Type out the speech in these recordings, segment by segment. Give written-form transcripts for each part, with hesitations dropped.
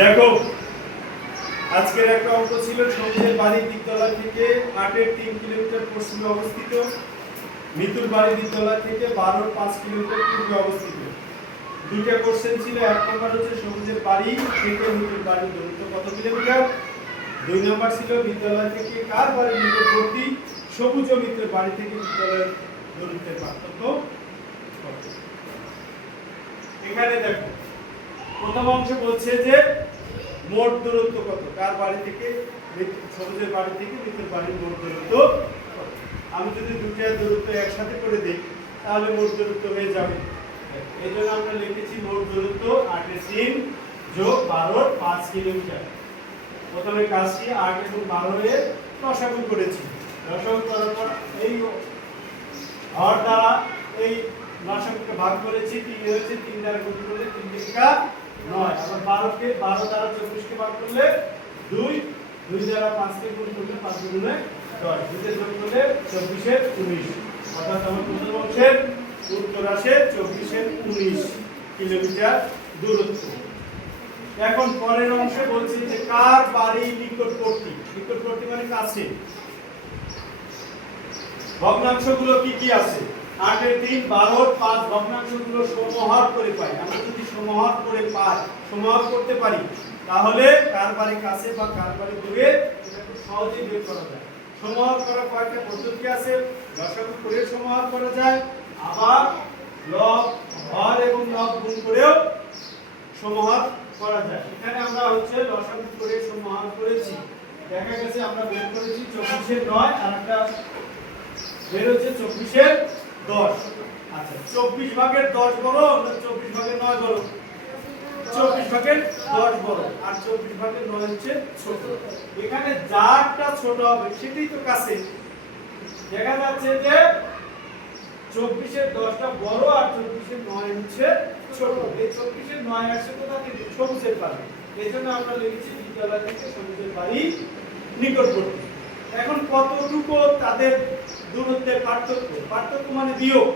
দেখো আজকের একটা অঙ্ক ছিল সবুজের বাড়ি দ্বীপতলা থেকে 8-এর 3 কিলোমিটার পশ্চিমে অবস্থিত, মিতুর বাড়ি দ্বীপতলা থেকে 12-র 5 কিলোমিটার পূর্বে অবস্থিত। দুইটা কোশ্চেন ছিল। এক নম্বর হচ্ছে সবুজের বাড়ি থেকে মিতুর বাড়ির দূরত্ব কত কিলোমিটার। দুই নম্বর ছিল বিদ্যালয় থেকে কার বাড়ি নিকটবর্তী, সবুজ ও মিতুর বাড়ি থেকে বিদ্যালয়ের দূরত্বের পার্থক্য কত। এখানে দেখো প্রথম অংশ বলছে যে মোট দূরত্ব কত, কার বাড়ি থেকে সবুজের বাড়ি থেকে মিতুর বাড়ির মোট দূরত্ব কত। আমি যদি দুটো দূরত্ব একসাথে করে দিই তাহলে মোট দূরত্ব হয়ে যাবে। এই জন্য আমরা লিখেছি মোট দূরত্ব 8-এর 3 যোগ 12-র 5 কিলোমিটার। প্রথমে কাজটি 8 এবং 12-এর লসাগু করেছি। লসাগু করার পর এই হর দ্বারা এই লসাগুকে ভাগ করেছি, 3 হয়েছে, 3 দ্বারা গুণ করলে 3 × 9। আবার 12 দ্বারা 24 কে ভাগ করলে 2, 2 দ্বারা 5 কে গুণ করলে 5 × 10, 2 তে যোগ করলে 24-এর 19। অর্থাৎ আমার প্রথম অংশের উত্তর আসে 24-এর 19 কিলোমিটার দূরত্ব। এখন পরের অংশে বলছি যে কার বাড়ি নিকটবর্তী। নিকটবর্তী মানে কাছে। ভগ্নাংশগুলো কি কি আছে? 8-এর 3, 12-র 5 ভগ্নাংশগুলো সমহর করে পাই। আমরা যদি সমহর করে পাই, সমহর করতে পারি তাহলে কার বাড়ি কাছে বা কার বাড়ি দূরে এটা খুব সহজেই বের করা যায়। সমহর করার কয়েকটা পদ্ধতি আছে। লসাগু করে সমহর করা যায়, আবার লব, হর এবং লব গুণ করেও সমহর করা যায়। এখানে আমরা হচ্ছে লসাগু করে সমহর করেছি। দেখা গেছে আমরা বের করেছি 24-এর 9 আর একটা বের হচ্ছে 24-এর 10। আচ্ছা, 24 ভাগের 10 বড় না 24 ভাগের 9 বড়? 24 ভাগের 10 বড় আর 24 ভাগের 9 হচ্ছে ছোট। এখানে যারটা ছোট হবে সেটাই তো কাছে। দেখা যাচ্ছে যে 24-এর 10টা বড় আর 24-এর 9 হচ্ছে ছোট। এই 24-এর 9 আসছে কোথা থেকে? সবুজের বাড়ি। এজন্য আমরা লিখেছি বিদ্যালয় থেকে সবুজের বাড়ি নিকটবর্তী। এখন কতটুকু তাদের দূরত্বের পার্থক্য? পার্থক্য মানে বিয়োগ।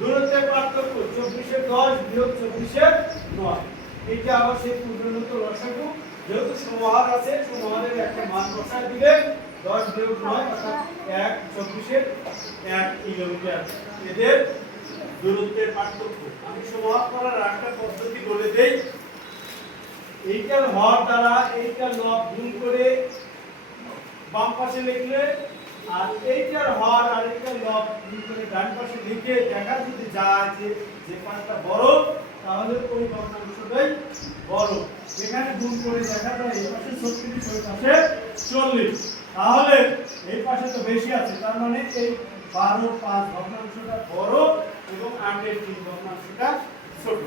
দূরত্বের পার্থক্য 24-এর 10 বিয়োগ 24-এর 9। এটা আবার সেই পূর্ণাঙ্গ লসাগু। যেহেতু সমহর আছে, সমহরের একটা মান বসায় দিলে 10 বিয়োগ 9 অর্থাৎ 1, 24-এর 1 কিলোমিটার এদের দূরত্বের পার্থক্য। আমি সমহর করার একটা পদ্ধতি বলে দেই। এইটার হর দ্বারা এইটার লব গুণ করে বাম পাশে লিখলে, আর এইটার হর আর এইটার লব গুণ করে ডান পাশে লিখে দেখা যদি যায় যে যে পাশটা বড় তাহলে ওই ভগ্নাংশটাই বড়। এখানে গুণ করে দেখা যায় এই পাশে 36 ওই পাশে 40, তাহলে এই পাশে তো বেশি আছে, তার মানে এই 12-5 ভগ্নাংশটা বড় এবং 8-এর 3 ভগ্নাংশটা ছোট।